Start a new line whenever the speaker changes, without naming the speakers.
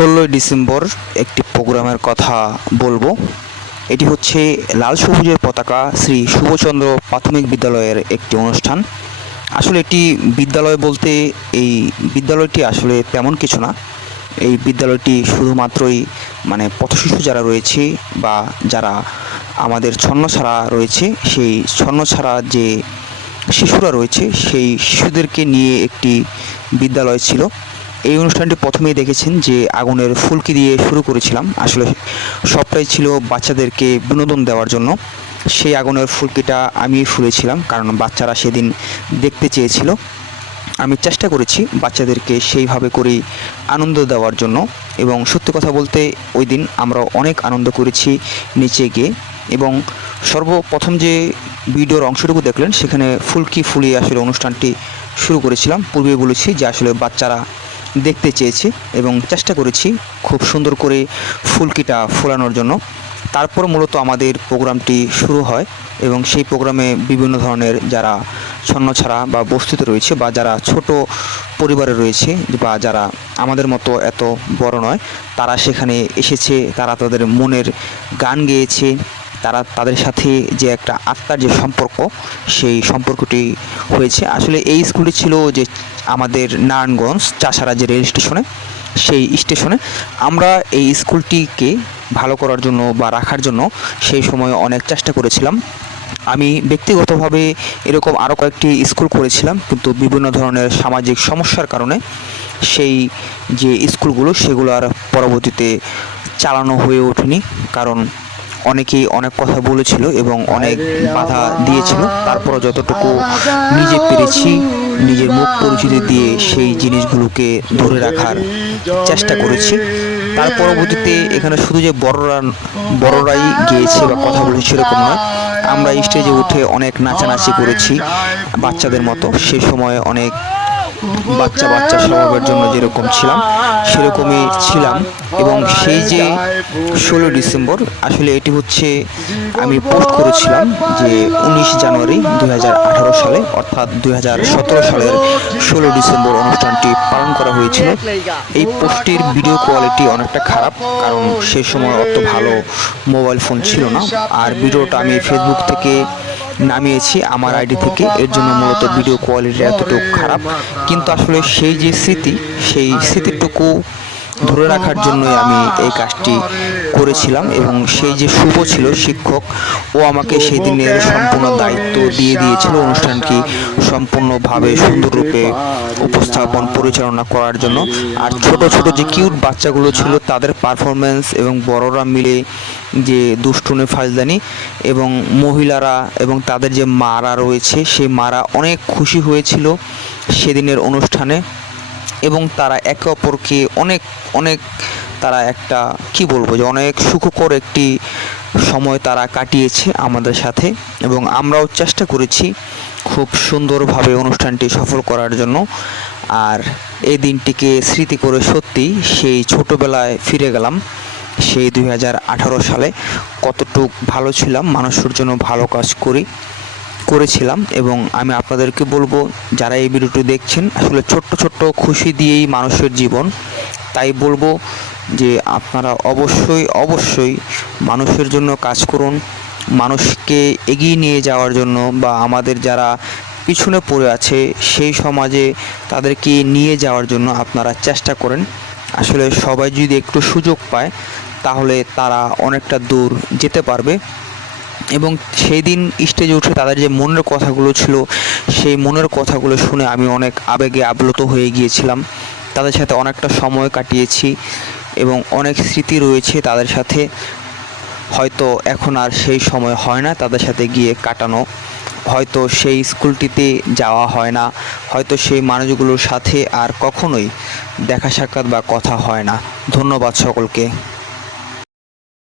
ষোলোই ডিসেম্বর একটি প্রোগ্রামের কথা বলব। এটি হচ্ছে লাল সবুজের পতাকা শ্রী শুভচন্দ্র প্রাথমিক বিদ্যালয়ের একটি অনুষ্ঠান। আসলে এটি বিদ্যালয় বলতে এই বিদ্যালয়টি আসলে তেমন কিছু না। এই বিদ্যালয়টি শুধুমাত্রই মানে পথশিশু যারা রয়েছে বা যারা আমাদের ছন্নছাড়া রয়েছে, সেই ছন্নছাড়া যে শিশুরা রয়েছে, সেই শিশুদেরকে নিয়ে একটি বিদ্যালয় ছিল। এই অনুষ্ঠানটি প্রথমেই দেখেছেন যে আগুনের ফুলকি দিয়ে শুরু করেছিলাম। আসলে সবটাই ছিল বাচ্চাদেরকে বিনোদন দেওয়ার জন্য। সেই আগুনের ফুলকিটা আমি ফুলেছিলাম, কারণ বাচ্চারা সেদিন দেখতে চেয়েছিল। আমি চেষ্টা করেছি বাচ্চাদেরকে সেইভাবে করেই আনন্দ দেওয়ার জন্য এবং সত্যি কথা বলতে ওই দিন আমরা অনেক আনন্দ করেছি নিচে গিয়ে। এবং সর্বপ্রথম যে ভিডিওর অংশটুকু দেখলেন, সেখানে ফুলকি ফুলিয়ে আসলে অনুষ্ঠানটি শুরু করেছিলাম। পূর্বে বলেছি যে আসলে বাচ্চারা দেখতে চেয়েছে এবং চেষ্টা করেছি খুব সুন্দর করে ফুলকিটা ফোলানোর জন্য। তারপর মূলত আমাদের প্রোগ্রামটি শুরু হয় এবং সেই প্রোগ্রামে বিভিন্ন ধরনের যারা ছন্নছাড়া বা বস্তিতে রয়েছে বা যারা ছোট পরিবারে রয়েছে বা যারা আমাদের মতো এত বড় নয়, তারা সেখানে এসেছে, তারা তাদের মনের গান গেয়েছে, তারা তাদের সাথে যে একটা আত্মার যে সম্পর্ক, সেই সম্পর্কটি হয়েছে। আসলে এই স্কুলটি ছিল যে আমাদের নারায়ণগঞ্জ চাষারা যে রেল স্টেশনে সেই স্টেশনে আমরা এই স্কুলটিকে ভালো করার জন্য বা রাখার জন্য সেই সময় অনেক চেষ্টা করেছিলাম। আমি ব্যক্তিগতভাবে এরকম আরও কয়েকটি স্কুল করেছিলাম কিন্তু বিভিন্ন ধরনের সামাজিক সমস্যার কারণে সেই যে স্কুলগুলো সেগুলো আর পরবর্তীতে চালানো হয়ে ওঠেনি। কারণ অনেকেই অনেক কথা বলেছিল এবং অনেক বাধা দিয়েছিল। তারপরও যতটুকু নিজে পেরেছি নিজের মুখ পরিচিতি দিয়ে সেই জিনিসগুলোকে ধরে রাখার চেষ্টা করেছি। তার পরবর্তীতে এখানে শুধু যে বড়রা, বড়রাই গিয়েছে বা কথা বলেছে সেরকম নয়। আমরা স্টেজে উঠে অনেক নাচানাচি করেছি বাচ্চাদের মতো। সে সময় অনেক বাচ্চা বাচ্চা স্বভাবের জন্য যেরকম ছিলাম সেরকমই ছিলাম। এবং সেই যে ষোলো ডিসেম্বর আসলে এটি হচ্ছে আমি পোস্ট করেছিলাম যে উনিশ জানুয়ারি দুই হাজার আঠারো সালে অর্থাৎ দু হাজার সতেরো সালের ষোলো ডিসেম্বর অনুষ্ঠানটি পালন করা হয়েছিল। এই পোস্টের ভিডিও কোয়ালিটি অনেকটা খারাপ কারণ সেই সময় অত ভালো মোবাইল ফোন ছিল না। আর ভিডিওটা আমি ফেসবুক থেকে নামিয়েছি আমার আইডি থেকে। এর জন্য মূলত ভিডিও কোয়ালিটি এতটুকু খারাপ। কিন্তু আসলে সেই যে স্মৃতি, সেই স্মৃতিটুকু ধরে রাখার জন্যই আমি এই কাজটি করেছিলাম এবং সেই যে শুভ ছিল শিক্ষক, ও আমাকে সেই দিনের সম্পূর্ণ দায়িত্ব দিয়ে দিয়েছিল। অনুষ্ঠানটি সম্পূর্ণভাবে সুন্দররূপে উপস্থাপন, পরিচালনা করার জন্য। আর ছোট ছোট যে কিউট বাচ্চাগুলো ছিল, তাদের পারফরমেন্স এবং বড়রা মিলে যে দুষ্টুনে ফাজদানি এবং মহিলারা এবং তাদের যে মারা রয়েছে সেই মারা অনেক খুশি হয়েছিল সেদিনের অনুষ্ঠানে। এবং তারা একে অপরকে অনেক অনেক তারা একটা, কি বলব যে অনেক সুখকর একটি সময় তারা কাটিয়েছে আমাদের সাথে এবং আমরাও চেষ্টা করেছি খুব সুন্দরভাবে অনুষ্ঠানটি সফল করার জন্য। আর এই দিনটিকে স্মৃতি করে সত্যি সেই ছোটোবেলায় ফিরে গেলাম, সেই দু হাজার আঠারো সালে। কতটুক ভালো ছিলাম, মানুষের জন্য ভালো কাজ করি করেছিলাম এবং আমি আপনাদেরকে বলব, যারা এই ভিডিওটি দেখছেন, আসলে ছোট্ট ছোট্ট খুশি দিয়েই মানুষের জীবন। তাই বলব যে আপনারা অবশ্যই অবশ্যই মানুষের জন্য কাজ করুন। মানুষকে এগিয়ে নিয়ে যাওয়ার জন্য বা আমাদের যারা পিছনে পড়ে আছে, সেই সমাজে তাদেরকে নিয়ে যাওয়ার জন্য আপনারা চেষ্টা করেন। আসলে সবাই যদি একটু সুযোগ পায়, তাহলে তারা অনেকটা দূর যেতে পারবে। এবং সেই দিন স্টেজে উঠে তাদের যে মনের কথাগুলো ছিল, সেই মনের কথাগুলো শুনে আমি অনেক আবেগে আপ্লুত হয়ে গিয়েছিলাম। তাদের সাথে অনেকটা সময় কাটিয়েছি এবং অনেক স্মৃতি রয়েছে তাদের সাথে। হয়তো এখন আর সেই সময় হয় না তাদের সাথে গিয়ে কাটানো। হয়তো সেই স্কুলটিতে যাওয়া হয় না। হয়তো সেই মানুষগুলোর সাথে আর কখনোই দেখা সাক্ষাৎ বা কথা হয় না। ধন্যবাদ সকলকে।